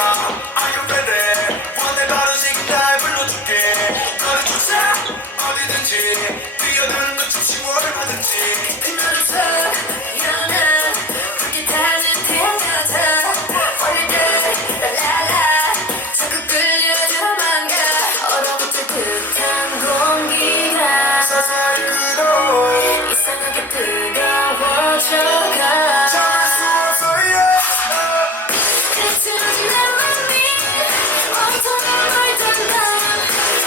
Are you ready? 원해 바로 지금 날 불러줄게. 너를 쫓아 어디든지 뛰어드는 것 즉시 뭘 하든지. 그녀를 서 일어나 그게 다는 태어나서 어린들 랄랄라 자꾸 끌려다만 가 얼어붙을 듯한 공기가 서서히 끓어 이상하게 뜨거워져가 참을 수 없어 yeah. 흐트러진 내 맘이 온통 널 던져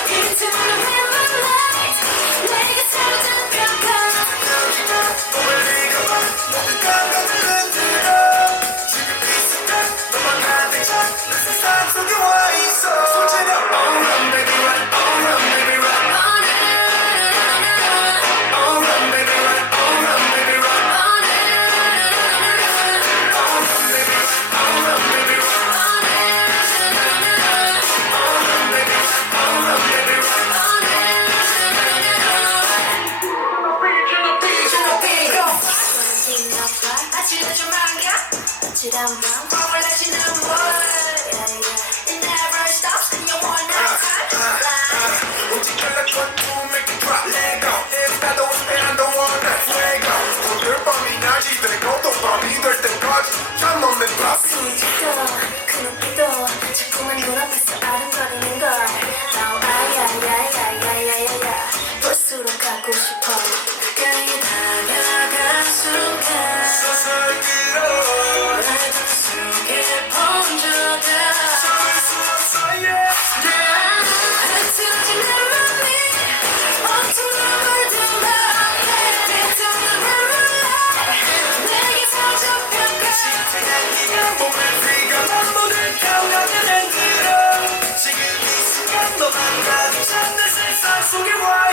이틈으로 moonlight 내게 사라진 벽화 몸을 비켜봐 모든 감각들은 들어 지금 이 순간 너만 가득 찬내 세상 속에 와 있어 손짓어 Oh run baby run Oh run baby run Oh run baby run Oh run baby run Oh run baby run Oh run baby run Oh run baby run Oh run baby run 지난 밤 떠올라지는 뭘 It never stops and you wanna time 오직 연락권 to make it drop let go If I don't spend I don't want that fuego 오늘 밤이 낮이 되고 또 밤이 될 때까지 잠 없는 밤 숨지도 그 눈빛도 자꾸만 눈앞에서 아른거리는 걸 Oh 아야야야야야야야 볼수록 가고 싶어 가까이 다가간 순간 서서히 끌어 날 속에 번져가 참을 수 없어 yeah 흐트러진 내 맘이 온통 널 던져 뱉어는 moonlight 내게 사적벽화 향기가 몸을 비가 모든 감각을 흔들어 지금 이 순간 너만 가득 찬 내 세상 속에 와